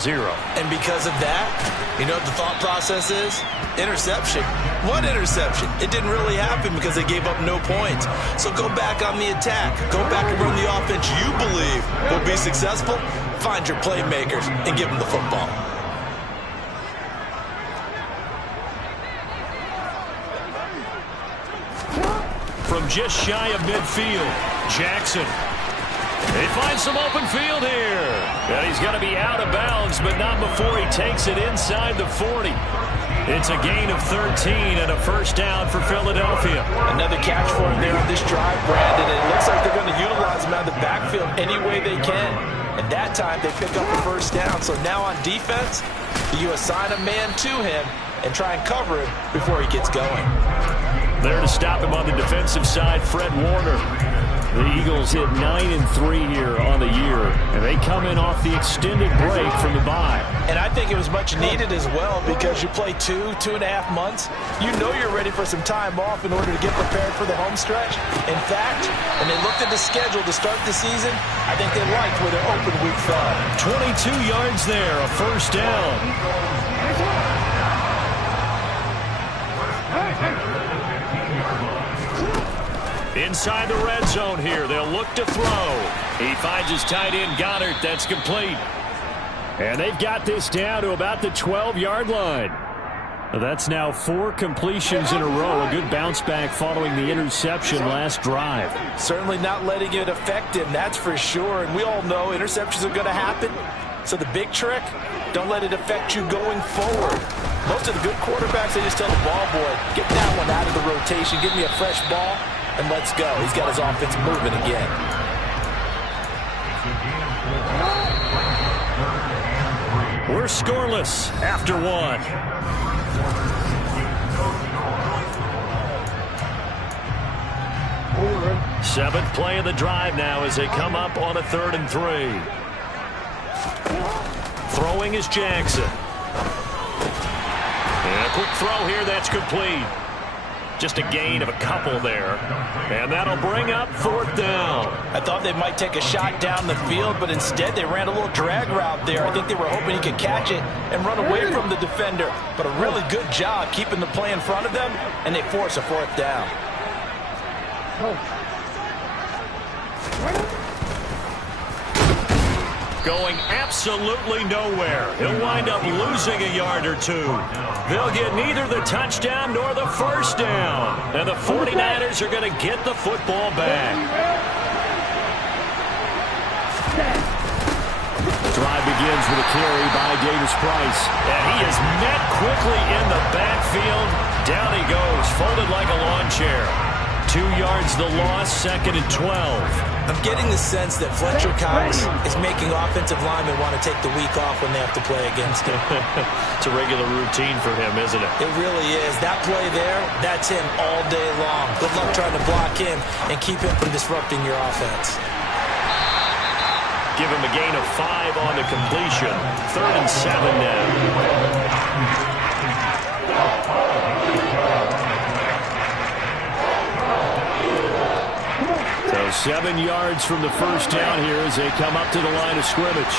0-0. And because of that, you know what the thought process is? Interception. What interception? It didn't really happen because they gave up no points. So go back on the attack. Go back and run the offense you believe will be successful. Find your playmakers and give them the football. From just shy of midfield, Jackson. They find some open field here. And he's going to be out of bounds, but not before he takes it inside the 40. It's a gain of 13 and a first down for Philadelphia. Another catch for him there on this drive, Brandon. And it looks like they're going to utilize him out of the backfield any way they can. And that time they pick up the first down. So now on defense, you assign a man to him and try and cover him before he gets going. There to stop him on the defensive side, Fred Warner. The Eagles hit 9-3 here on the year, and they come in off the extended break from the bye. And I think it was much needed as well because you play 2.5 months. You know you're ready for some time off in order to get prepared for the home stretch. In fact, when they looked at the schedule to start the season, I think they liked where their open week fell. 22 yards there, a first down. Inside the red zone here, they'll look to throw. He finds his tight end, Goddard. That's complete. And they've got this down to about the 12-yard line. That's now 4 completions in a row. A good bounce back following the interception last drive. Certainly not letting it affect him, that's for sure. And we all know interceptions are going to happen. So the big trick, don't let it affect you going forward. Most of the good quarterbacks, they just tell the ball boy, get that one out of the rotation, give me a fresh ball, and let's go. He's got his offense moving again. We're scoreless after 1. Seventh play of the drive now as they come up on a 3rd and 3. Throwing is Jackson. And a quick throw here, that's complete. Just a gain of a couple there. And that'll bring up 4th down. I thought they might take a shot down the field, but instead they ran a little drag route there. I think they were hoping he could catch it and run away from the defender. But a really good job keeping the play in front of them, and they force a 4th down. Going absolutely nowhere. He'll wind up losing a yard or 2. They'll get neither the touchdown nor the first down. And the 49ers are going to get the football back. Drive begins with a carry by Davis Price. And he is met quickly in the backfield. Down he goes, folded like a lawn chair. 2 yards the loss, 2nd and 12. I'm getting the sense that Fletcher Cox is making offensive linemen want to take the week off when they have to play against him. It's a regular routine for him, isn't it? It really is. That play there, that's him all day long. Good luck trying to block him and keep him from disrupting your offense. Give him a gain of 5 on the completion. 3rd and 7 now. 7 yards from the first down here as they come up to the line of scrimmage.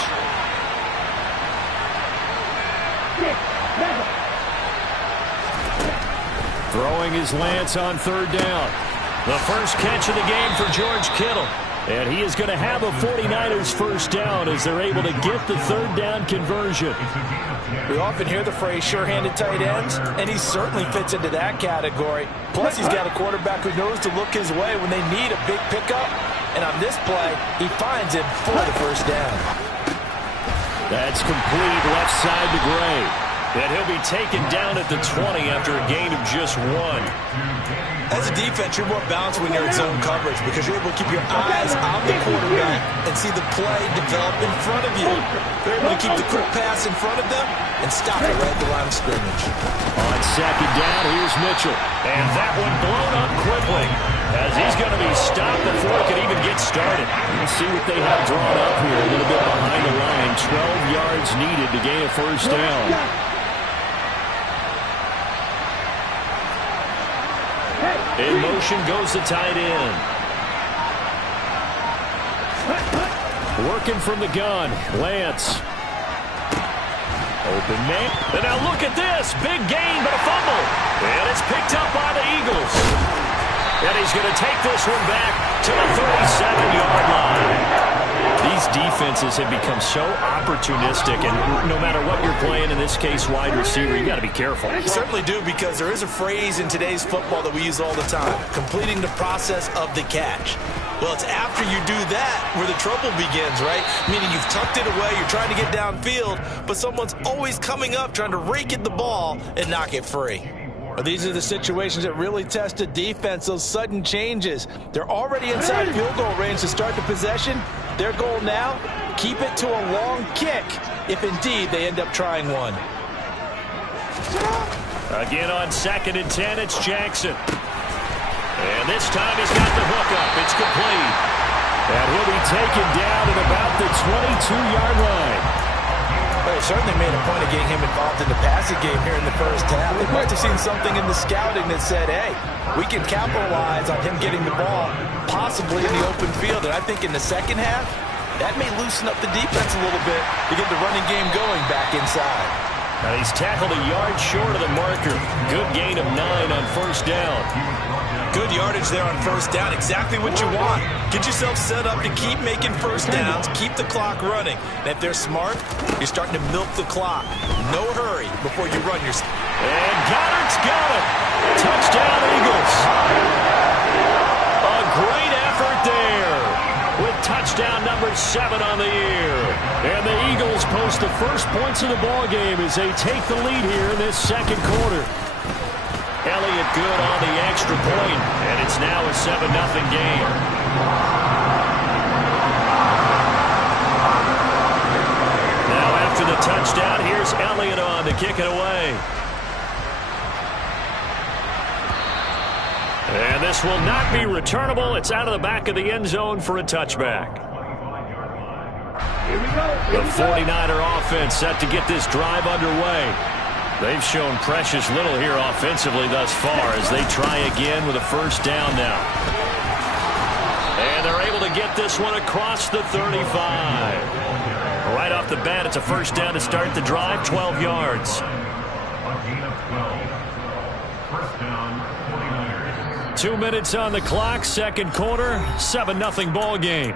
Throwing is Lance on 3rd down. The first catch of the game for George Kittle. And he is going to have a 49ers first down as they're able to get the 3rd down conversion. We often hear the phrase sure-handed tight ends, and he certainly fits into that category. Plus, he's got a quarterback who knows to look his way when they need a big pickup. And on this play, he finds him for the first down. That's complete left side to Gray. And he'll be taken down at the 20 after a gain of just 1. As a defense, you're more balanced when you're in zone coverage because you're able to keep your eyes on the quarterback and see the play develop in front of you. You're able to keep the quick pass in front of them and stop it right at the line of scrimmage. On 2nd down, here's Mitchell. And that one blown up quickly as he's going to be stopped before it can even get started. Let's see what they have drawn up here. A little bit behind the line. 12 yards needed to gain a first down. In motion goes the tight end. Working from the gun, Lance. Open man. And now look at this. Big gain, but a fumble. And it's picked up by the Eagles. And he's going to take this one back to the 37-yard line. These defenses have become so opportunistic, and no matter what you're playing, in this case wide receiver, you got to be careful. You certainly do, because there is a phrase in today's football that we use all the time: completing the process of the catch. Well, it's after you do that where the trouble begins, right? Meaning you've tucked it away, you're trying to get downfield, but someone's always coming up trying to rake at the ball and knock it free. Well, these are the situations that really test a defense, those sudden changes. They're already inside field goal range to start the possession. Their goal now, keep it to a long kick, if indeed they end up trying one. Again on 2nd and 10, it's Jackson. And this time he's got the hook up. It's complete. And he'll be taken down at about the 22-yard line. Well, they certainly made a point of getting him involved in the passing game here in the first half. They must have seen something in the scouting that said, hey, we can capitalize on him getting the ball possibly in the open field. And I think in the second half, that may loosen up the defense a little bit to get the running game going back inside. Now he's tackled a yard short of the marker. Good gain of 9 on first down. Good yardage there on first down. Exactly what you want. Get yourself set up to keep making first downs, keep the clock running. And if they're smart, you're starting to milk the clock. No hurry before you run your... And Goddard's got it. Touchdown, Eagles. A great effort there with touchdown number 7 on the year. And the Eagles post the first points of the ball game as they take the lead here in this second quarter. Elliott good on the extra point, and it's now a 7-0 game. Now after the touchdown, here's Elliott on to kick it away. And this will not be returnable. It's out of the back of the end zone for a touchback. The 49er offense set to get this drive underway. They've shown precious little here offensively thus far as they try again with a first down now. And they're able to get this one across the 35. Right off the bat, it's a first down to start the drive, 12 yards. 2 minutes on the clock, second quarter, 7-0 ball game.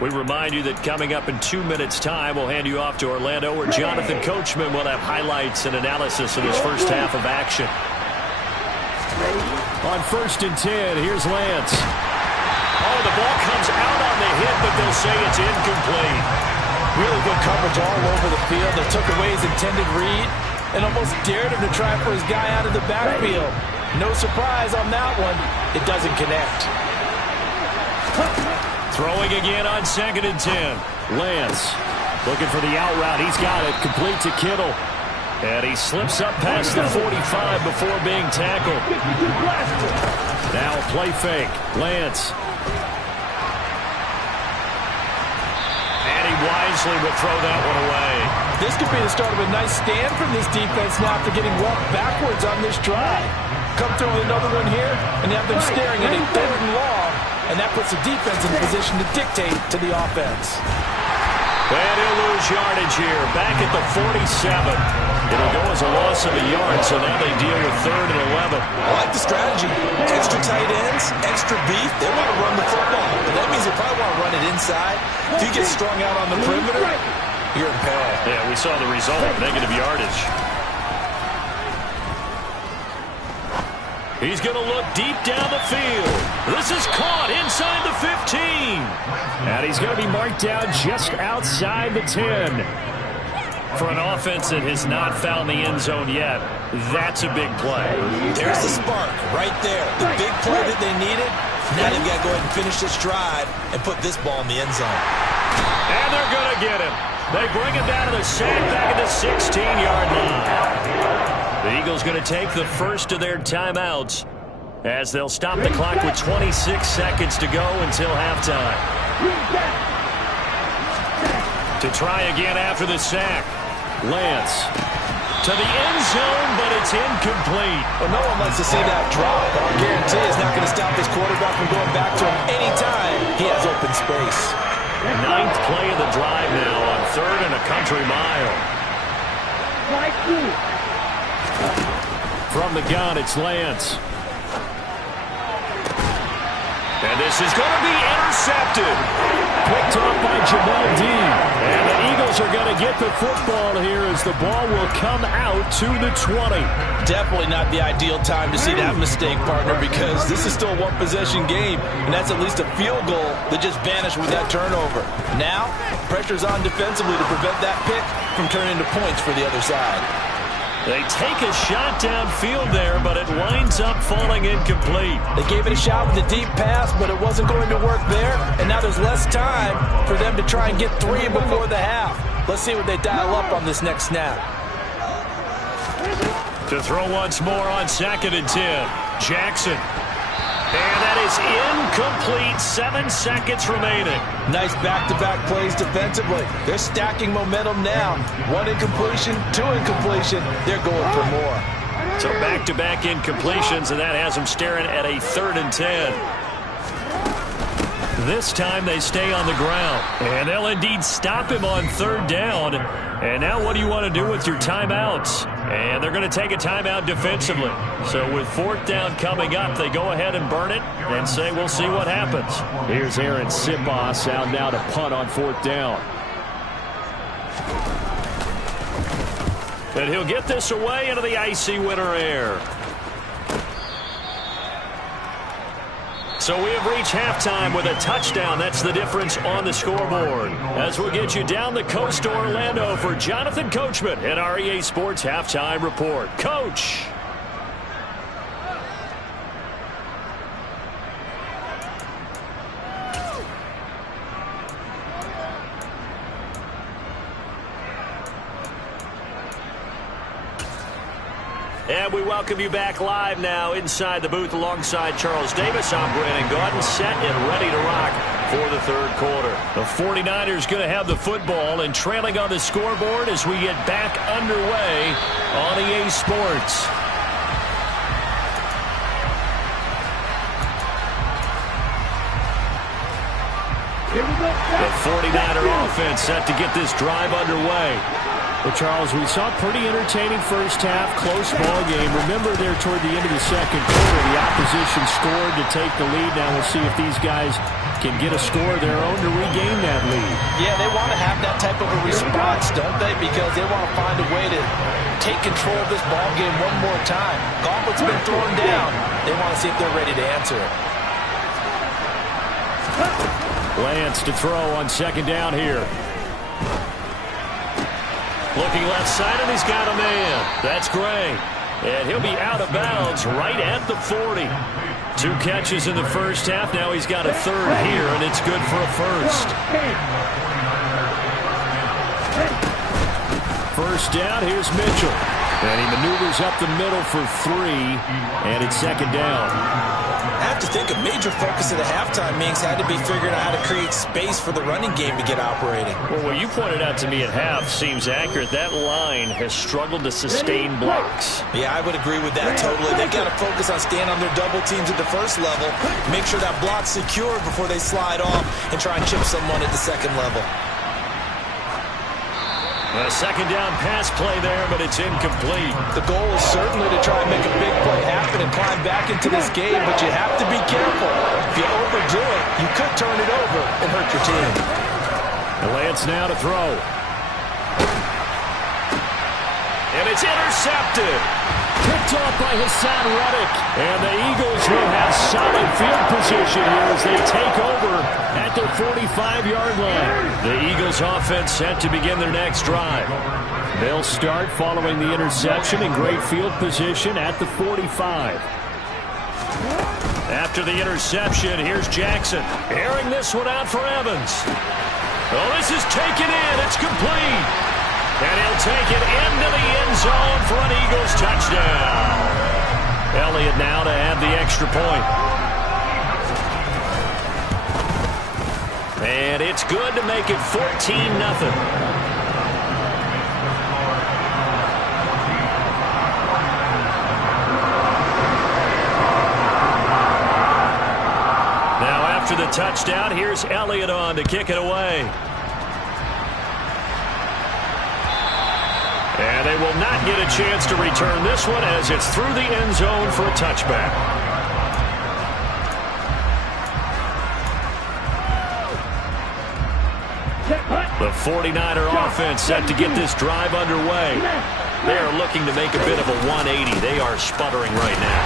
We remind you that coming up in 2 minutes' time, we'll hand you off to Orlando, where Jonathan Coachman will have highlights and analysis of this first half of action. On 1st and 10, here's Lance. Oh, the ball comes out on the hit, but they'll say it's incomplete. Really good coverage all over the field. They took away his intended read and almost dared him to try for his guy out of the backfield. No surprise on that one. It doesn't connect. Throwing again on 2nd and 10. Lance looking for the out route. He's got it. Complete to Kittle. And he slips up past the 45 before being tackled. Now a play fake. Lance. And he wisely will throw that one away. This could be the start of a nice stand from this defense now after getting walked backwards on this drive. Come through with another one here, and have them staring at a 3rd and long. And that puts the defense in position to dictate to the offense. And he'll lose yardage here, back at the 47. It'll go as a loss of a yard, so now they deal with 3rd and 11. I like the strategy. Extra tight ends, extra beef. They want to run the football, but that means they probably want to run it inside. If you get strung out on the perimeter, you're in peril. Yeah, we saw the result, negative yardage. He's going to look deep down the field. This is caught inside the 15. And he's going to be marked down just outside the 10. For an offense that has not found the end zone yet, that's a big play. There's the spark right there. The big play that they needed. Now they've got to go ahead and finish this drive and put this ball in the end zone. And they're going to get him. They bring him down to the sack back at the 16-yard line. The Eagles going to take the first of their timeouts as they'll stop the clock with 26 seconds to go until halftime. To try again after the sack. Lance to the end zone, but it's incomplete. Well, no one likes to see that drop, but I guarantee it's not going to stop this quarterback from going back to him anytime he has open space. 9th play of the drive now on 3rd and a country mile. From the gun, it's Lance. And this is going to be intercepted. Picked off by Jamel Dean. And the Eagles are going to get the football here as the ball will come out to the 20. Definitely not the ideal time to see that mistake, partner, because this is still a one-possession game, and that's at least a field goal that just vanished with that turnover. Now, pressure's on defensively to prevent that pick from turning into points for the other side. They take a shot downfield there, but it winds up falling incomplete. They gave it a shot with a deep pass, but it wasn't going to work there, and now there's less time for them to try and get three before the half. Let's see what they dial up on this next snap. To throw once more on 2nd and 10. Jackson. And that is incomplete. 7 seconds remaining. Nice back-to-back plays defensively. They're stacking momentum now. 1 incompletion, 2 incompletion. They're going for more. So back-to-back incompletions, and that has them staring at a 3rd and 10. This time they stay on the ground. And they'll indeed stop him on 3rd down. And now what do you want to do with your timeouts? And they're going to take a timeout defensively. So with 4th down coming up, they go ahead and burn it and say we'll see what happens. Here's Aaron Sipos out now to punt on 4th down. And he'll get this away into the icy winter air. So we have reached halftime with a touchdown. That's the difference on the scoreboard. As we'll get you down the coast to Orlando for Jonathan Coachman at our EA Sports Halftime Report. Coach. And we welcome you back live now inside the booth alongside Charles Davis. I'm Brandon Gaudin, set and ready to rock for the 3rd quarter. The 49ers going to have the football and trailing on the scoreboard as we get back underway on EA Sports. The 49er offense set to get this drive underway. Well, Charles, we saw a pretty entertaining first half, close ball game. Remember there toward the end of the 2nd quarter, the opposition scored to take the lead. Now we'll see if these guys can get a score of their own to regain that lead. Yeah, they want to have that type of a response, don't they? Because they want to find a way to take control of this ball game one more time. Gauntlet's been thrown down. They want to see if they're ready to answer it. Lance to throw on 2nd down here. Looking left side, and he's got a man. That's Gray. And he'll be out of bounds right at the 40. 2 catches in the first half. Now he's got a 3rd here, and it's good for a 1st. 1st down, here's Mitchell. And he maneuvers up the middle for 3, and it's 2nd down. I have to think a major focus of the halftime meetings had to be figuring out how to create space for the running game to get operating. Well, what you pointed out to me at half seems accurate. That line has struggled to sustain blocks. Yeah, I would agree with that totally. They've got to focus on staying on their double teams at the 1st level, make sure that block's secured before they slide off and try and chip someone at the 2nd level. A 2nd down pass play there, but it's incomplete. The goal is certainly to try and make a big play happen and climb back into this game, but you have to be careful. If you overdo it, you could turn it over and hurt your team. Lance now to throw. And it's intercepted. Picked off by Hassan Reddick. And the Eagles will have solid field position here as they take over at their 45-yard line. The Eagles offense set to begin their next drive. They'll start following the interception in great field position at the 45. After the interception, here's Jackson. Airing this one out for Evans. Oh, this is taken in. It's complete. And he'll take it into the end zone for an Eagles touchdown. Elliott now to have the extra point. And it's good to make it 14-0. After the touchdown, here's Elliott on to kick it away. And they will not get a chance to return this one as it's through the end zone for a touchback. The 49er offense set to get this drive underway. They are looking to make a bit of a 180. They are sputtering right now.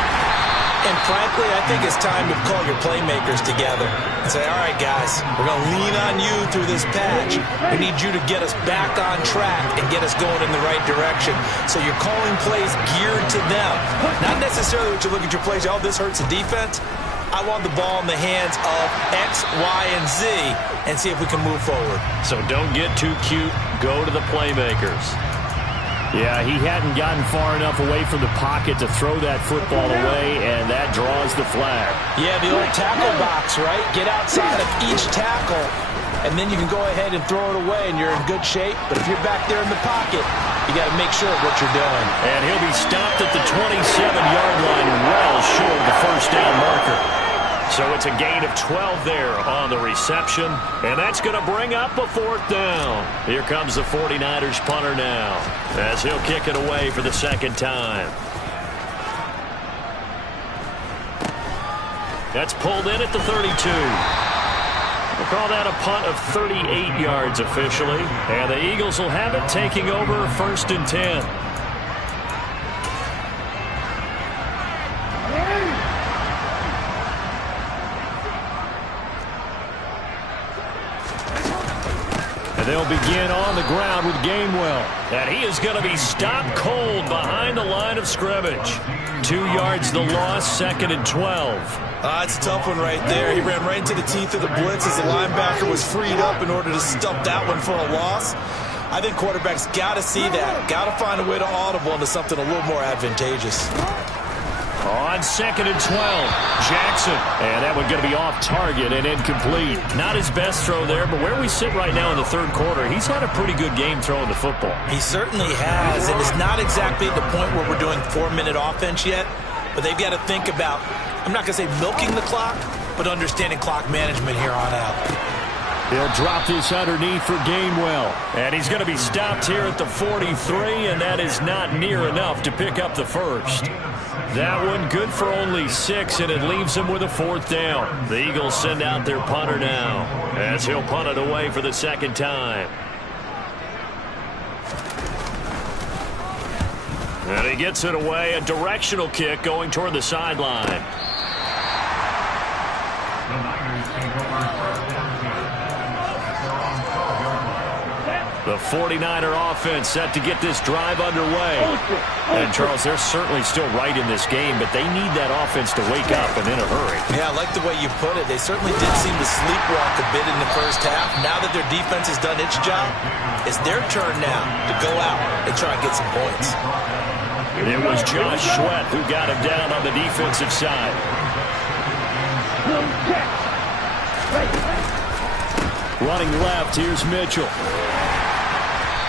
And frankly, I think it's time to call your playmakers together and say, all right, guys, we're going to lean on you through this patch. We need you to get us back on track and get us going in the right direction. So you're calling plays geared to them. Not necessarily what you look at your plays, oh, this hurts the defense. I want the ball in the hands of X, Y, and Z and see if we can move forward. So don't get too cute. Go to the playmakers. Yeah, he hadn't gotten far enough away from the pocket to throw that football away, and that draws the flag. Yeah, the old tackle box, right? Get outside of each tackle, and then you can go ahead and throw it away, and you're in good shape. But if you're back there in the pocket, you got to make sure of what you're doing. And he'll be stopped at the 27-yard line, well short of the first down marker. So it's a gain of 12 there on the reception, and that's going to bring up a fourth down. Here comes the 49ers punter now, as he'll kick it away for the second time. That's pulled in at the 32. We'll call that a punt of 38 yards officially, and the Eagles will have it taking over 1st and 10. They'll begin on the ground with Gainwell. And he is going to be stopped cold behind the line of scrimmage. 2 yards the loss, 2nd and 12. It's a tough one right there. He ran right into the teeth of the blitz as the linebacker was freed up in order to stop that one for a loss. I think quarterbacks got to see that. Got to find a way to audible into something a little more advantageous. On 2nd and 12, Jackson. And that one going to be off target and incomplete. Not his best throw there, but where we sit right now in the third quarter, he's had a pretty good game throwing the football. He certainly has, and it's not exactly at the point where we're doing 4-minute offense yet, but they've got to think about, I'm not going to say milking the clock, but understanding clock management here on out. He'll drop this underneath for Gainwell. And he's going to be stopped here at the 43, and that is not near enough to pick up the first. That one good for only 6, and it leaves him with a 4th down. The Eagles send out their punter now, as he'll punt it away for the second time. And he gets it away, a directional kick going toward the sideline. The 49er offense set to get this drive underway. And, Charles, they're certainly still right in this game, but they need that offense to wake up and in a hurry. Yeah, I like the way you put it. They certainly did seem to sleepwalk a bit in the first half. Now that their defense has done its job, it's their turn now to go out and try and get some points. It was Josh Sweat who got him down on the defensive side. Running left, here's Mitchell.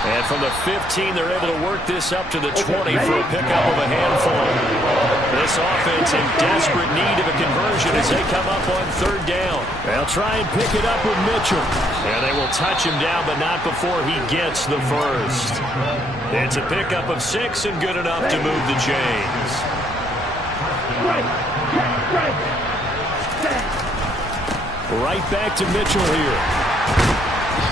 And from the 15, they're able to work this up to the 20 for a pickup of a handful. This offense in desperate need of a conversion as they come up on 3rd down. They'll try and pick it up with Mitchell. And they will touch him down, but not before he gets the first. It's a pickup of 6 and good enough to move the chains. Right back to Mitchell here.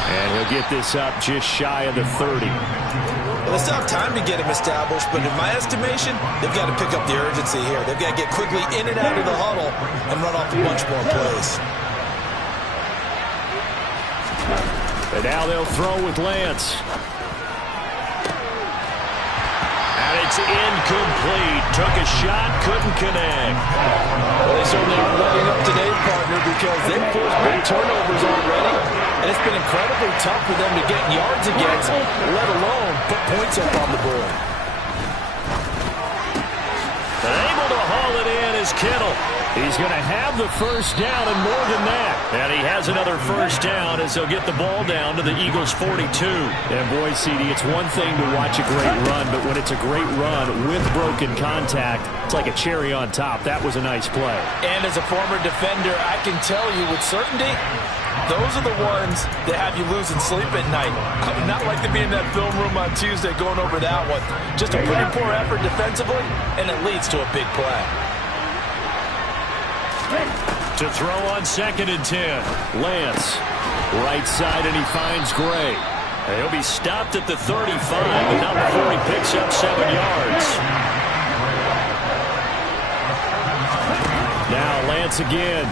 And he'll get this up just shy of the 30. Well, they still have time to get him established, but in my estimation, they've got to pick up the urgency here. They've got to get quickly in and out of the huddle and run off a bunch more plays. And now they'll throw with Lance. And it's incomplete. Took a shot, couldn't connect. Well, they certainly aren't letting up today, partner, because they've forced big turnovers already. And it's been incredibly tough for them to get yards against, let alone put points up on the board. Able to haul it in is Kittle. He's going to have the first down and more than that. And he has another first down as he'll get the ball down to the Eagles' 42. And boy, CD, it's one thing to watch a great run, but when it's a great run with broken contact, it's like a cherry on top. That was a nice play. And as a former defender, I can tell you with certainty, those are the ones that have you losing sleep at night. I would not like to be in that film room on Tuesday going over that one. Just a pretty poor effort defensively, and it leads to a big play. To throw on 2nd and 10. Lance, right side, and he finds Gray. He'll be stopped at the 35, but not before he picks up 7 yards. Now Lance again.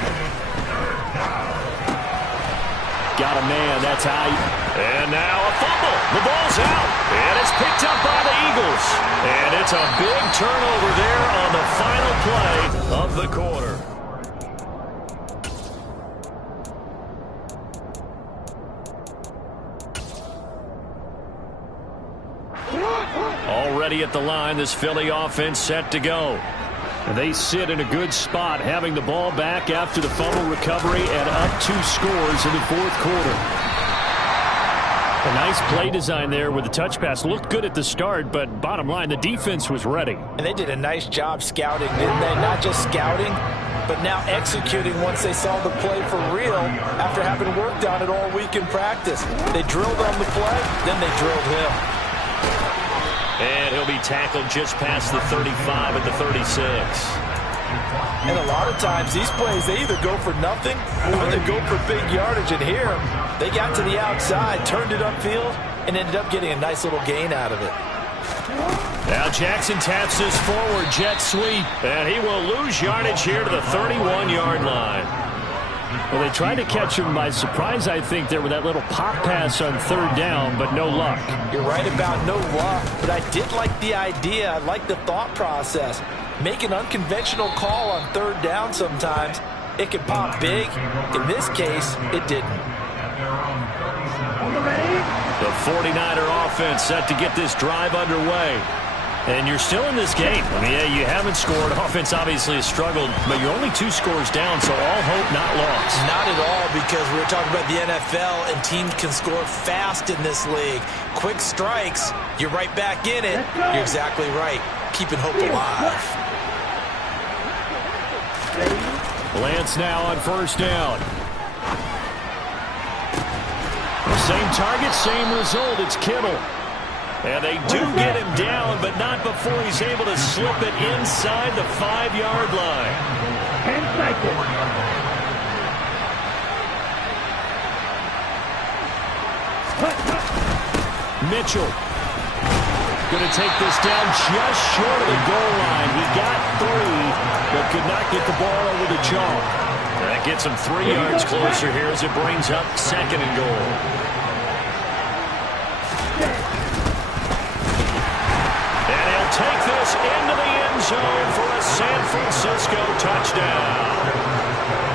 Got a man, that's how you... And now a fumble. The ball's out, and it's picked up by the Eagles. And it's a big turnover there on the final play of the quarter. Already at the line, this Philly offense set to go. And they sit in a good spot, having the ball back after the fumble recovery and up 2 scores in the 4th quarter. A nice play design there with the touch pass. Looked good at the start, but bottom line, the defense was ready. And they did a nice job scouting, didn't they? Not just scouting, but now executing once they saw the play for real after having worked on it all week in practice. They drilled on the play, then they drilled him. And he'll be tackled just past the 35 at the 36. And a lot of times, these plays, they either go for nothing or they go for big yardage. And here, they got to the outside, turned it upfield, and ended up getting a nice little gain out of it. Now Jackson taps this forward jet sweep, and he will lose yardage here to the 31-yard line. Well, they tried to catch him by surprise, I think, there with that little pop pass on 3rd down, but no luck. You're right about no luck, but I did like the idea. I like the thought process. Make an unconventional call on 3rd down sometimes. It can pop big. In this case, it didn't. The 49er offense set to get this drive underway. And you're still in this game. I mean, yeah, you haven't scored. Offense obviously has struggled, but you're only 2 scores down, so all hope not lost. Not at all, because we were talking about the NFL, and teams can score fast in this league. Quick strikes, you're right back in it. You're exactly right. Keeping hope alive. Lance now on 1st down. Same target, same result. It's Kittle. And they do get him down, but not before he's able to slip it inside the 5-yard line. Mitchell going to take this down just short of the goal line. He got 3, but could not get the ball over the chalk. That gets him 3 yards closer here as it brings up 2nd and goal. Take this into the end zone for a San Francisco touchdown.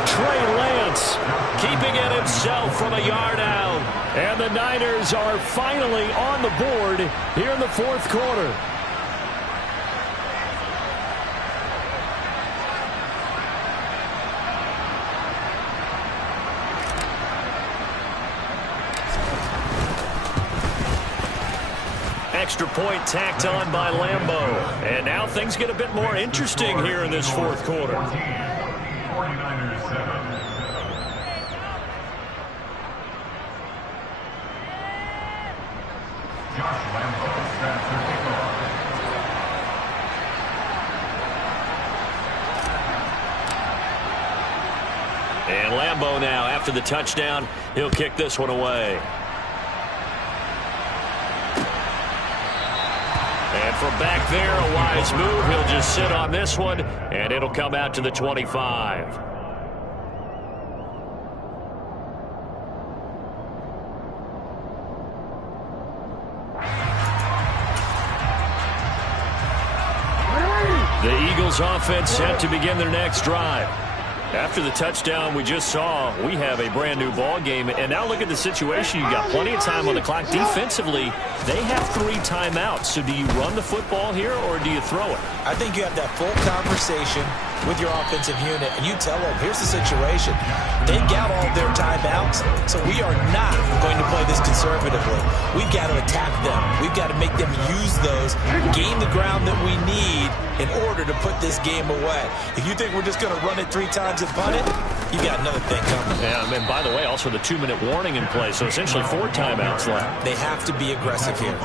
Trey Lance keeping it himself from a yard out. And the Niners are finally on the board here in the 4th quarter. Extra point tacked on by Lambeau. And now things get a bit more interesting here in this 4th quarter. 49ers 7. Josh Lambeau stands to kick off. And Lambeau now, after the touchdown, he'll kick this one away. And from back there, a wise move. He'll just sit on this one, and it'll come out to the 25. The Eagles offense set to begin their next drive. After the touchdown we just saw, we have a brand new ball game. And now look at the situation. You've got plenty of time on the clock. Defensively, they have 3 timeouts. So do you run the football here or do you throw it? I think you have that full conversation. with your offensive unit and you tell them, here's the situation. They've got all their timeouts, so we are not going to play this conservatively. We've got to attack them. We've got to make them use those, gain the ground that we need in order to put this game away. If you think we're just going to run it 3 times and punt it, you got another thing coming. Yeah, and by the way, also the 2-minute warning in play, so essentially 4 timeouts left. They have to be aggressive here.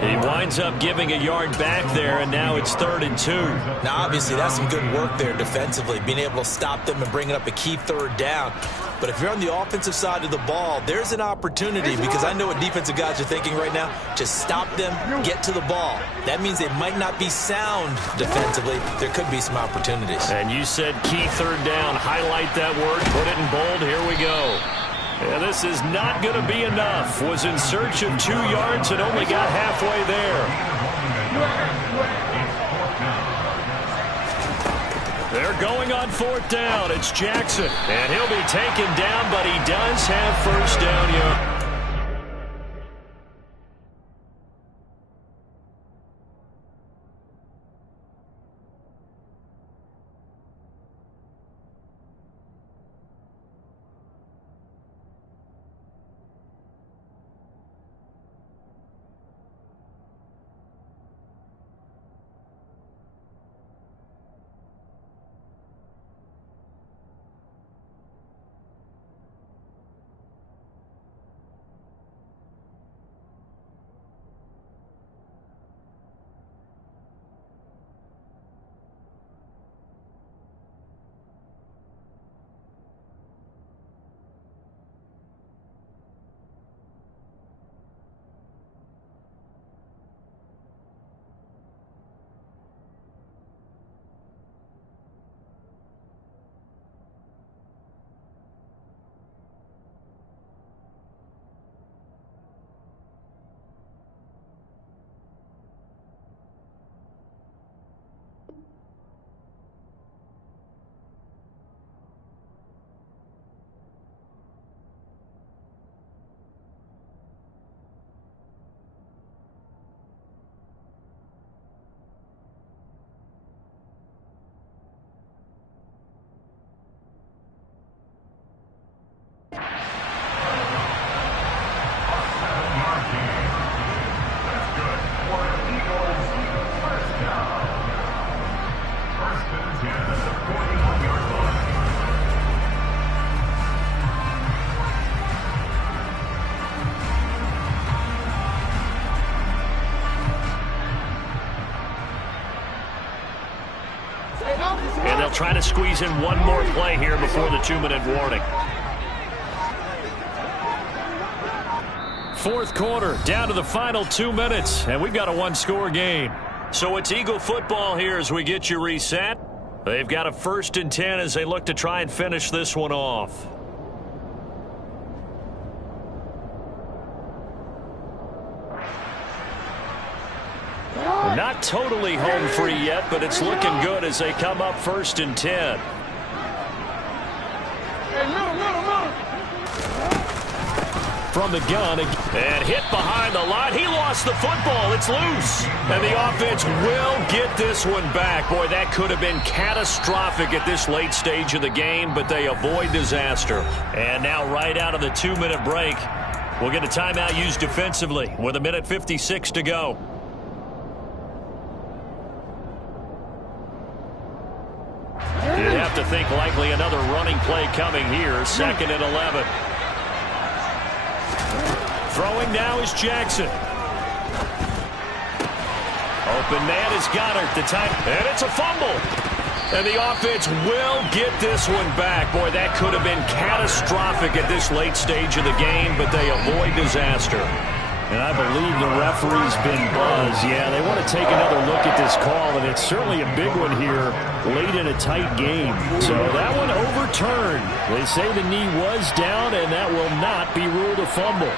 He winds up giving a yard back there, and now it's 3rd and 2. Now, obviously, that's some good work there defensively, being able to stop them and bringing up a key 3rd down. But if you're on the offensive side of the ball, there's an opportunity, because I know what defensive guys are thinking right now, to stop them, get to the ball. That means they might not be sound defensively. There could be some opportunities. And you said key 3rd down. Highlight that word, put it in bold. Here we go. Yeah, this is not going to be enough. Was in search of 2 yards and only got halfway there. They're going on 4th down. It's Jackson. And he'll be taken down, but he does have 1st down yard. And they'll try to squeeze in one more play here before the 2-minute warning. 4th quarter, down to the final 2 minutes, and we've got a 1-score game. So it's Eagle football here as we get you reset. They've got a 1st and 10 as they look to try and finish this one off. Not totally home free yet, but it's looking good as they come up 1st and 10. From the gun, and hit behind the line. He lost the football. It's loose. And the offense will get this one back. Boy, that could have been catastrophic at this late stage of the game, but they avoid disaster. And now right out of the 2-minute break, we'll get a timeout used defensively with 1:56 to go. You'd have to think likely another running play coming here. 2nd and 11. Throwing now is Jackson. Open man is Goddard. The time, and it's a fumble. And the offense will get this one back. Boy, that could have been catastrophic at this late stage of the game, but they avoid disaster. And I believe the referee's been buzzed. Yeah, they want to take another look at this call, and it's certainly a big one here late in a tight game. So that one overturned. They say the knee was down, and that will not be ruled a fumble.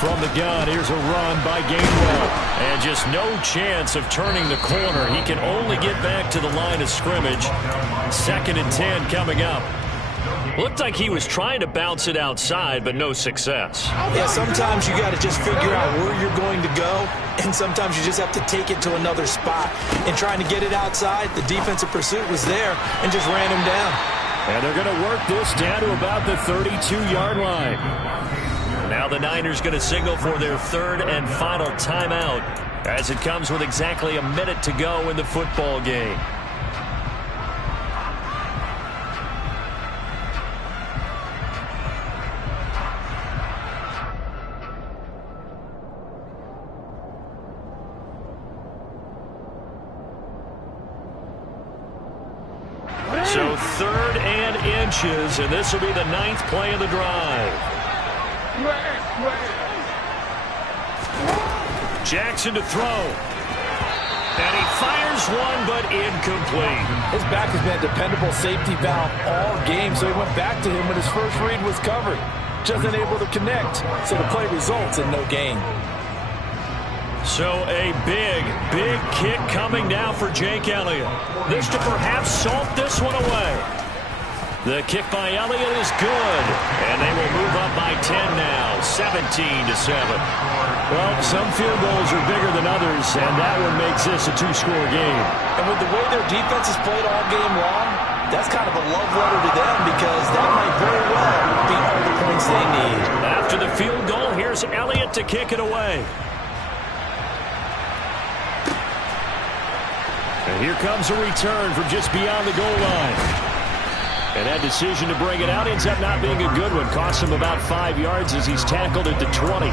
From the gun, here's a run by Gainwell. And just no chance of turning the corner. He can only get back to the line of scrimmage. 2nd and 10 coming up. Looked like he was trying to bounce it outside, but no success. Yeah, sometimes you got to just figure out where you're going to go, and sometimes you just have to take it to another spot. And trying to get it outside, the defensive pursuit was there and just ran him down. And they're going to work this down to about the 32-yard line. Now the Niners going to signal for their third and final timeout as it comes with exactly a minute to go in the football game. So 3rd and inches, and this will be the 9th play of the drive. Jackson to throw. And he fires one, but incomplete. His back has been a dependable safety valve all game, so he went back to him when his first read was covered. Just unable to connect, so the play results in no gain. So a big kick coming now for Jake Elliott. This to perhaps salt this one away. The kick by Elliott is good, and they will move up by 10 now, 17-7. Well, some field goals are bigger than others, and that one makes this a 2-score game. And with the way their defense has played all game long, that's kind of a love letter to them because that might very well be all the points they need. After the field goal, here's Elliott to kick it away. And here comes a return from just beyond the goal line. And that decision to bring it out ends up not being a good one. Costs him about 5 yards as he's tackled at the 20.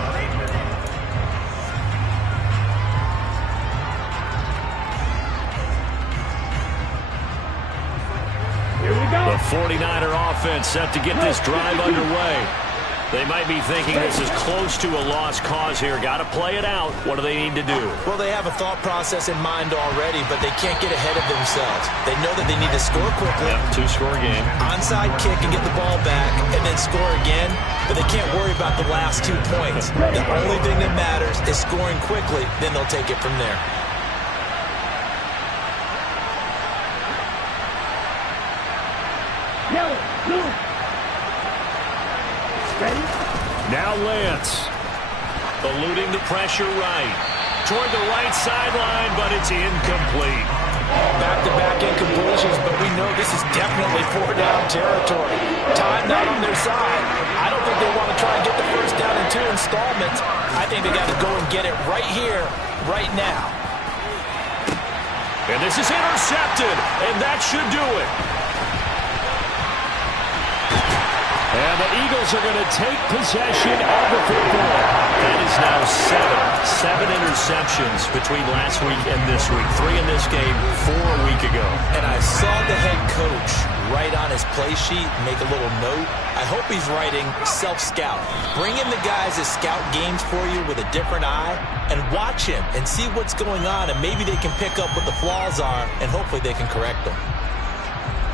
The 49er offense set to get this drive underway. They might be thinking this is close to a lost cause here. Got to play it out. What do they need to do? Well, they have a thought process in mind already, but they can't get ahead of themselves. They know that they need to score quickly. Yep, 2-score game. Onside kick and get the ball back and then score again, but they can't worry about the last 2 points. The only thing that matters is scoring quickly, then they'll take it from there. Now Lance. Eluding the pressure right. Toward the right sideline, but it's incomplete. Back-to-back incompletions, but we know this is definitely 4-down territory. Time not on their side. I don't think they want to try and get the first down in 2 installments. I think they got to go and get it right here, right now. And this is intercepted, and that should do it. And the Eagles are going to take possession of the football. That is now 7 interceptions between last week and this week. 3 in this game, 4 a week ago. And I saw the head coach write on his play sheet, make a little note. I hope he's writing self-scout. Bring in the guys that scout games for you with a different eye and watch him and see what's going on, and maybe they can pick up what the flaws are, and hopefully they can correct them.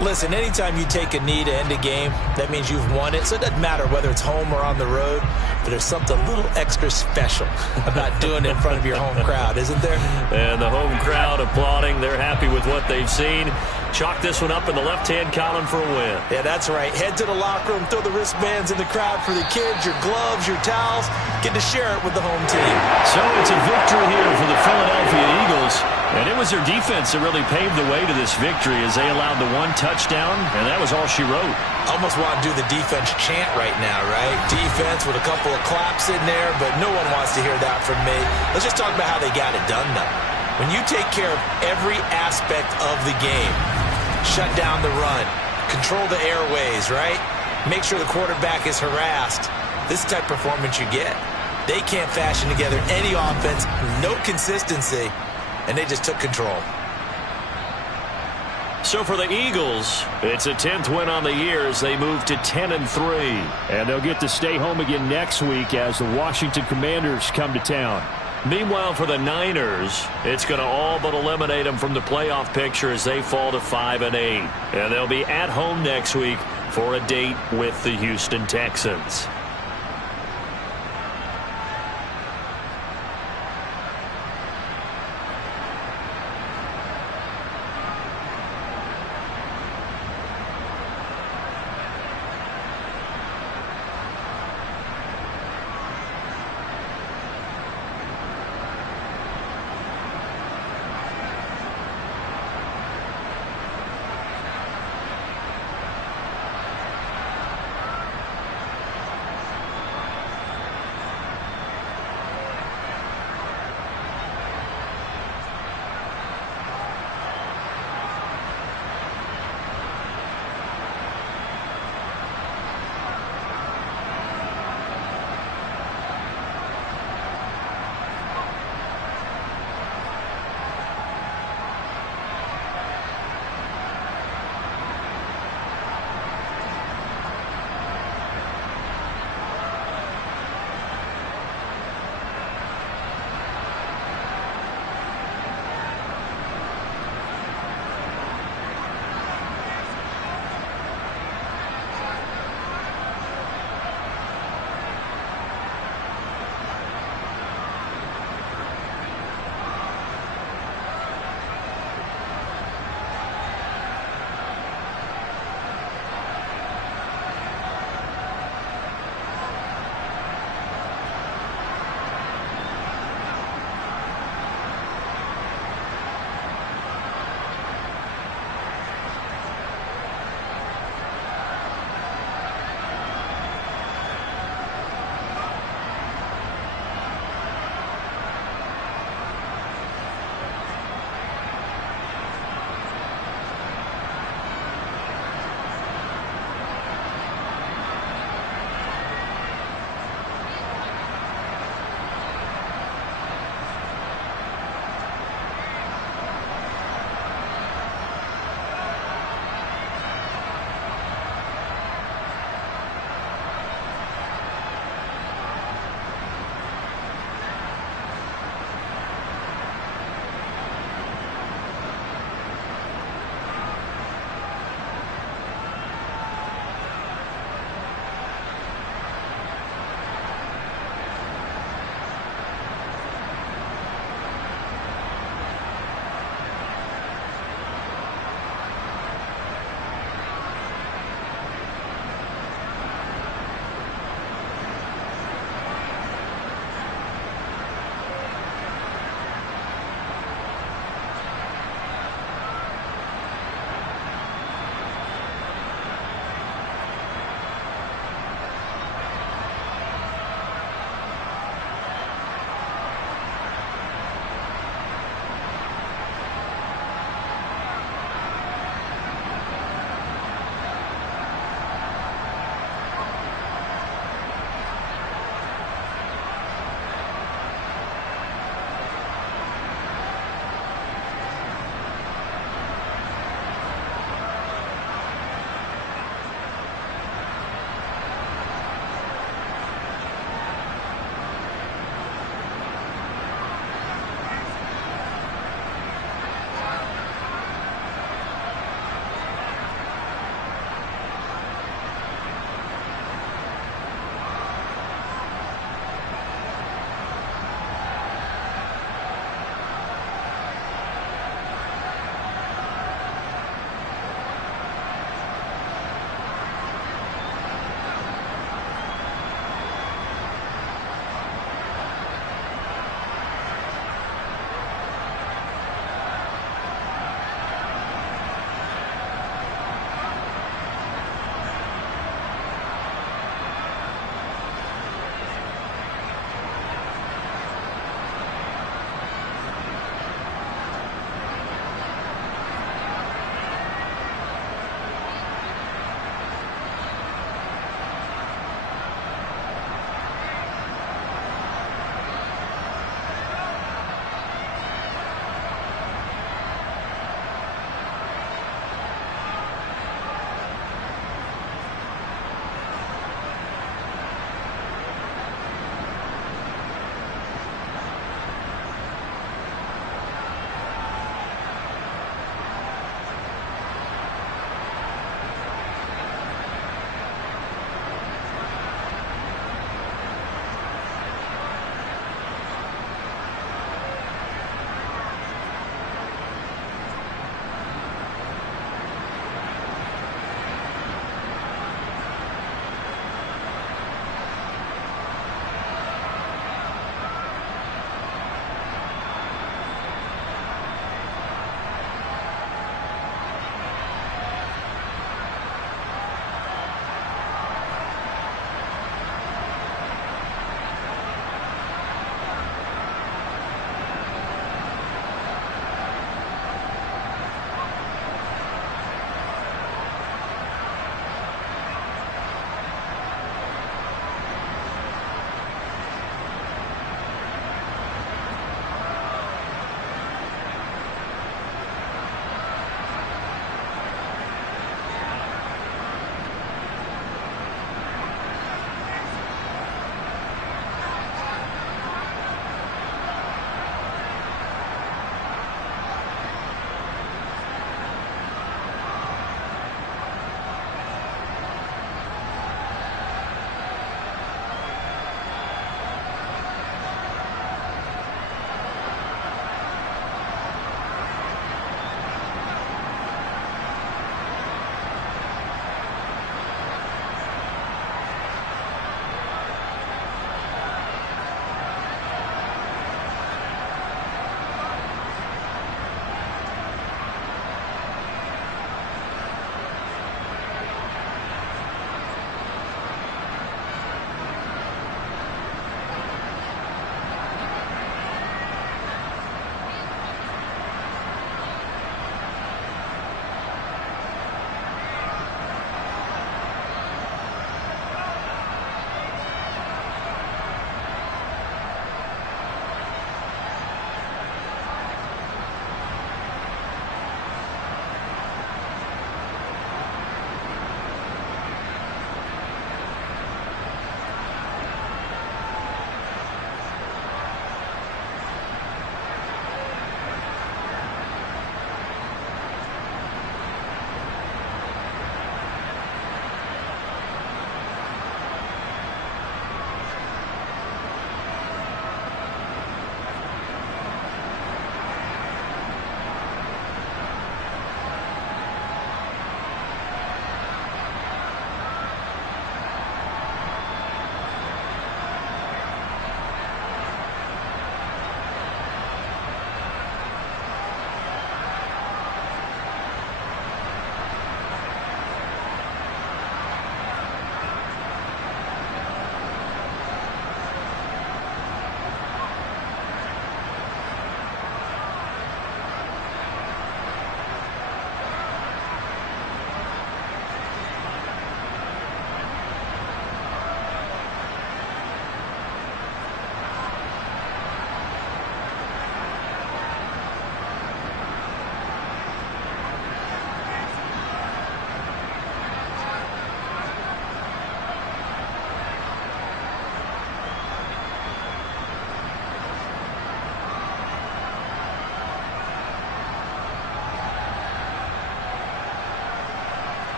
Listen, anytime you take a knee to end a game, that means you've won it. So it doesn't matter whether it's home or on the road, but there's something a little extra special about doing it in front of your home crowd, isn't there? And the home crowd applauding. They're happy with what they've seen. Chalk this one up in the left-hand column for a win. Yeah, that's right. Head to the locker room, throw the wristbands in the crowd for the kids, your gloves, your towels. Get to share it with the home team. So it's a victory here for the Philadelphia Eagles. And it was their defense that really paved the way to this victory as they allowed the 1 touchdown, and that was all she wrote. Almost want to do the defense chant right now, right? Defense with a couple of claps in there, but no one wants to hear that from me. Let's just talk about how they got it done, though. When you take care of every aspect of the game, shut down the run, control the airways, right? Make sure the quarterback is harassed. This is the type of performance you get. They can't fashion together any offense, no consistency, and they just took control. So for the Eagles, it's a 10th win on the year as they move to 10-3. And they'll get to stay home again next week as the Washington Commanders come to town. Meanwhile, for the Niners, it's going to all but eliminate them from the playoff picture as they fall to 5-8. And they'll be at home next week for a date with the Houston Texans.